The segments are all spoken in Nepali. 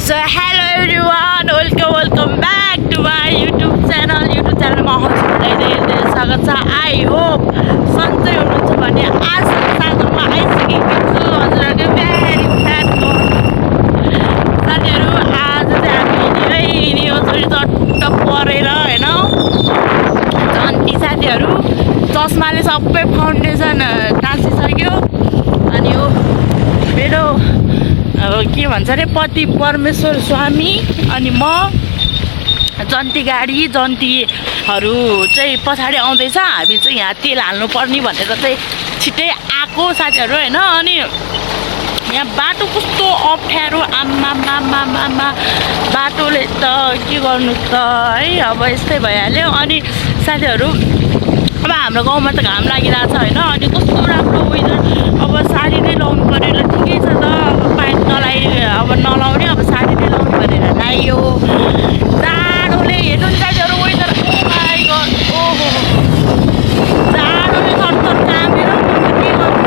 So hello everyone, welcome back to my YouTube channel मा हजुरहरूलाई स्वागत छ। आई होप सन्चै हुनुहुन्छ भने आशा साथमा आइसकेको छु हजुरहरूको प्यारी फ्याटको साथीहरू। आज चाहिँ हामी हिँड्यो छोरी चट्ट परेर होइन जन्ती साथीहरू चस्माले सबै फाउन्डेसन टाँसिसक्यो। अनि यो मेरो के भन्छ अरे पति परमेश्वर स्वामी अनि म जन्ती गाडी जन्तीहरू चाहिँ पछाडि आउँदैछ। हामी चाहिँ यहाँ तेल हाल्नुपर्ने भनेर चाहिँ छिट्टै आएको साथीहरू होइन। अनि यहाँ बाटो कस्तो अप्ठ्यारो आम्मा बाटोले त के गर्नु त है, अब यस्तै भइहाल्यो। अनि साथीहरू अब हाम्रो गाउँमा त घाम लागिरहेछ होइन। अनि कस्तो राम्रो वेदर, अब साडी नै लाउनु परेर ठिकै छ त। अब प्यान्ट अब नलाउने, अब साडी नै लाउनु परेर लायो। जाडोले हेर्नु नि साथीहरू वेदर, ओ माई गड, ओहो जाडोले थरथर कामेर के गर्नु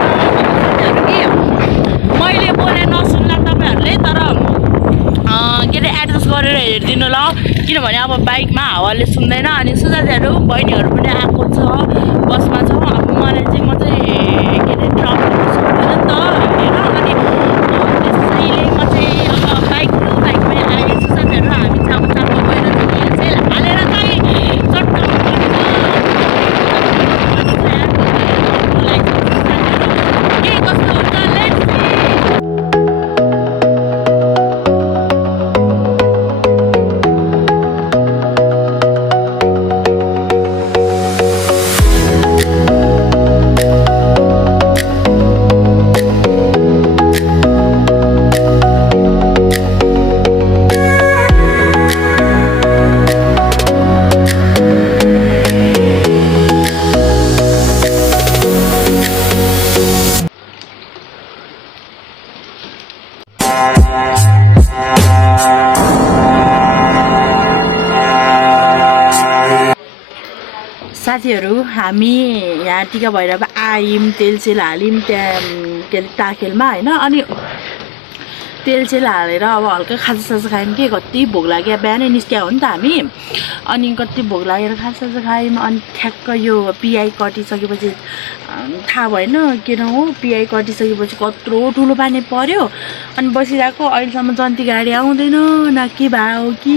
साथीहरू कि मैले बोले नसुन्ला तपाईँहरूले, तर के अरे एडजस्ट गरेर हेरिदिनु ल, किनभने अब बाइकमा हावाले सुन्दैन। अनि सुजातीहरू बहिनीहरू पनि आएको छ, बसमा छ। अब मलाई चाहिँ म चाहिँ के अरे ड्रप गर्नु सक्दैन नि त होइन। अनि त्यसैले म चाहिँ अब बाइकमै आएँ सुजातीहरू। हामी चाको गएर चाहिँ हालेर चाहिँ चट्ट के कस्तो हुन्छ लेट्स साथीहरू। हामी यहाँ टिका भैरव आयौँ, तेलसेल हाल्यौँ त्यहाँ के अरे टाखेलमा होइन। अनि तेलसेल हालेर अब हल्का खाजासाजा खायौँ कि कति भोक लाग्यो, बिहानै निस्क्या हो नि त हामी। अनि कति भोक लागेर खाजासाजा खायौँ। अनि ठ्याक्क यो पिआई कटिसकेपछि थाहा भएन किन हो, पिआई कटिसकेपछि कत्रो ठुलो पानी पर्यो। अनि बसिरहेको अहिलेसम्म जन्ती गाडी आउँदैन, न के भयो कि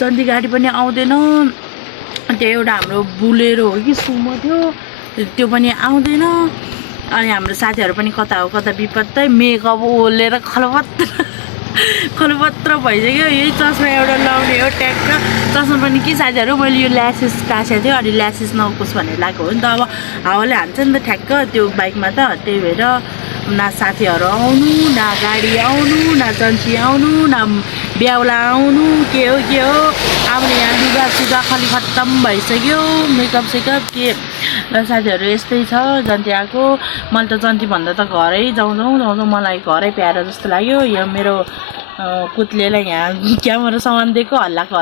जन्ती गाडी पनि आउँदैन। त्यो एउटा हाम्रो बुलेरो हो कि सुमो थियो, त्यो पनि आउँदैन। अनि हाम्रो साथीहरू पनि कता हो कता बिपत्तै मेकअप ओलेर खलपत्र भइसक्यो। यही चस्मा एउटा लाउने हो ट्याक्क चस्मा पनि कि साथीहरू मैले यो ल्यासेस टाँसेको थियो। अनि ल्यासेस नहोस् भनेर लागेको हो नि त। अब हावाले हान्छ नि त ठ्याक्क त्यो बाइकमा त, त्यही भएर न साथीहरू आउनु, न गाडी आउनु, न जन्ती आउनु, न ब्याउला आउनु, के हो आउने। यहाँ लुगा खाली खत्तम भइसक्यो, मेकअप सेकअप के। र साथीहरू यस्तै छ जन्ती आएको। मैले त जन्ती भन्दा त घरै जाउँ मलाई घरै प्यारो जस्तो लाग्यो। यो मेरो कुत्लेलाई यहाँ क्यामेरा सामान दिएको हल्लै छ।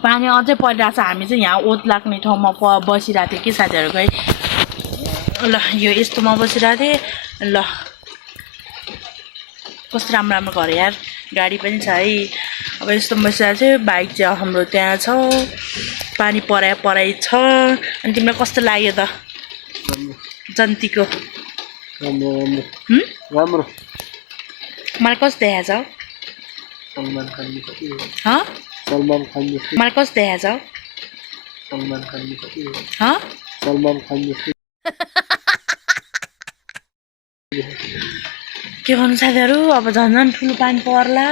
पानी अझै परिरहेको छ। हामी चाहिँ यहाँ ओत लाग्ने ठाउँमा बसिरहेको थियौँ कि साथीहरू। खै ल यो यस्तोमा बसिरहेको थिएँ। ल कस्तो राम्रो घर यार, गाडी पनि छ है। अब यस्तो बसिरहेको थियो। बाइक चाहिँ हाम्रो त्यहाँ छ, पानी पराइ छ। अनि तिमीलाई कस्तो लाग्यो त जन्तीको? राम्रो मलाई कस्तो देखाएको छ? सलमान खान मलाई कस्तो देखाएको छ? सलमान खान के गर्नु साथीहरू। अब झन् ठुलो पानी पर्ला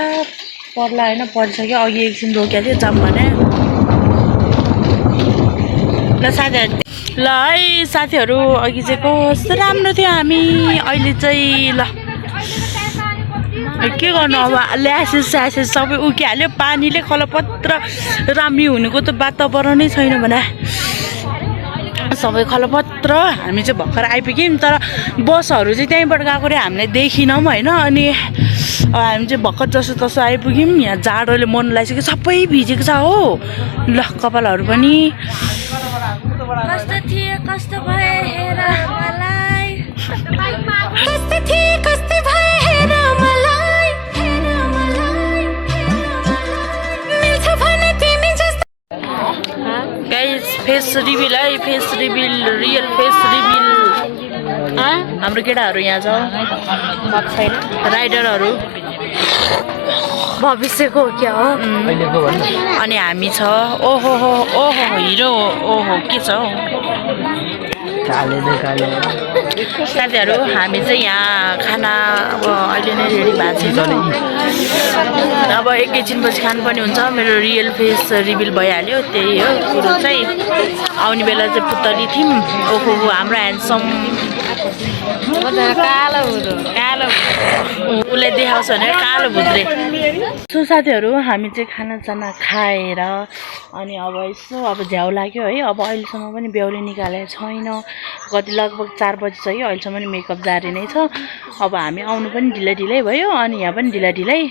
होइन, परिसक्यो। अघि एकछिन रोकेको थियो जाम भने। ल साथीहरू, ल है साथीहरू, अघि चाहिँ कस्तो राम्रो थियो हामी, अहिले चाहिँ ल के गर्नु। अब ल्यासेस सबै उकिहाल्यो पानीले, खलपत्र राम्री हुनुको त वातावरणै छैन भने सबै खलपत्र। हामी चाहिँ भर्खर आइपुग्यौँ, तर बसहरू चाहिँ त्यहीँबाट गएको रे हामीले देखिनौँ होइन। अनि हामी चाहिँ भर्खर जसो तसो आइपुग्यौँ। यहाँ जाडोले मन लागिसक्यो, सबै भिजेको छ हो। ल कपालहरू पनि कस्तो भए हेर मलाई, कस्तो भए हेर मलाई। हाम्रो केटाहरू यहाँ छ राइडरहरू भविष्यको क्या हो अनि हामी छ ओहो हो ओहो हिरो ओहो के छ हौ साथीहरू हामी चाहिँ यहाँ खाना अब अहिले नै रेडी भएको छ अब एकैछिनपछि खानुपर्ने हुन्छ मेरो रियल फेस रिभिल भइहाल्यो त्यही हो कुरो चाहिँ आउने बेला चाहिँ पुतली थियौँ ओहो हाम्रो ह्यान्डसम कालो उसलाई देखाउँछ भने कालो भुत्रे सो साथीहरू हामी चाहिँ खानासाना खाएर अनि अब यसो अब झ्याउ लाग्यो है अब अहिलेसम्म पनि बेहुली निकालेको छैन कति लगभग 4 बजी छ कि अहिलेसम्म पनि मेकअप जारी नै छ अब हामी आउनु पनि ढिलै भयो अनि यहाँ पनि ढिलै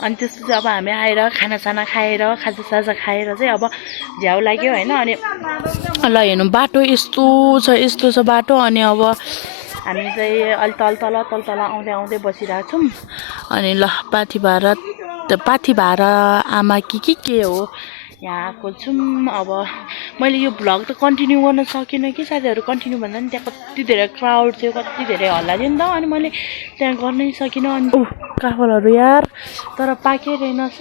अनि त्यसपछि अब हामी आएर खानासाना खाएर खाजासाजा खाएर चाहिँ अब झ्याउ लाग्यो होइन अनि ल हेर्नु बाटो यस्तो छ बाटो अनि अब हामी चाहिँ अलि तल आउँदै बसिरहेको छौँ अनि ल पाथी भाडा आमा के हो यहाँ आएको छौँ अब मैले यो भ्लग त कन्टिन्यू गर्न सकिनँ कि साथीहरू कन्टिन्यू भन्दा पनि त्यहाँ कति धेरै क्राउड थियो कति धेरै हल्ला थियो नि त अनि मैले त्यहाँ गर्नै सकिनँ अनि काफलहरू यार तर पाकै रहेनछ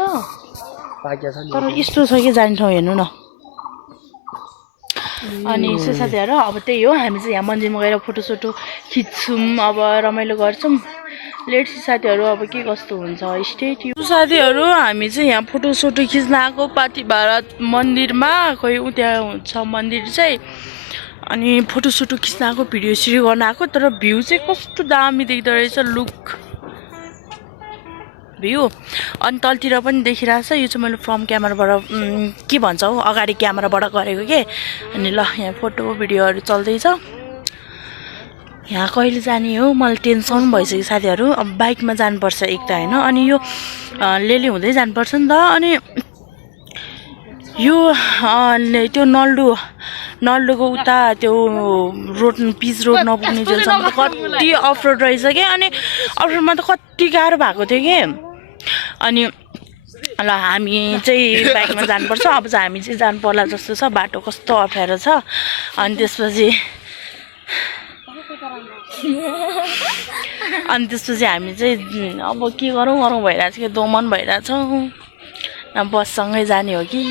तर यस्तो छ कि जाने ठाउँ हेर्नु न अनि यसो साथीहरू अब त्यही हो हामी चाहिँ यहाँ मन्दिरमा गएर फोटोसोटो खिच्छौँ अब रमाइलो गर्छौँ लेट्स साथीहरू अब के कस्तो हुन्छ स्टेट साथीहरू हामी चाहिँ यहाँ फोटोसोटो खिच्न आएको पाथी भारत मन्दिरमा खोइ त्यहाँ छ मन्दिर चाहिँ अनि फोटोसोटो खिच्न आएको भिडियो सिडियो गर्न आएको तर भ्यू चाहिँ कस्तो दामी देख्दो रहेछ लुक भ्यू अनि तलतिर पनि देखिरहेको छ यो चाहिँ मैले फ्रम क्यामेराबाट के भन्छ हौ अगाडि क्यामेराबाट गरेको के अनि ल यहाँ फोटो भिडियोहरू चल्दैछ यहाँ कहिले जाने हो मलाई टेन्सन भइसक्यो साथीहरू अब बाइकमा जानुपर्छ एक त होइन अनि यो लेले हुँदै जानुपर्छ नि त अनि यो त्यो नल्डोको उता त्यो रोड पिच रोड नपुग्ने जेलसम्म त कति अफ रोड रहेछ क्या अनि अफ रोडमा त कति गाह्रो भएको थियो कि अनि ल हामी चाहिँ बाइकमा जानुपर्छ अब चाहिँ हामी चाहिँ जानु पर्ला जस्तो छ बाटो कस्तो अप्ठ्यारो छ अनि त्यसपछि हामी चाहिँ अब के गरौँ भइरहेको छ कि दोमन भइरहेछ बससँगै जाने हो कि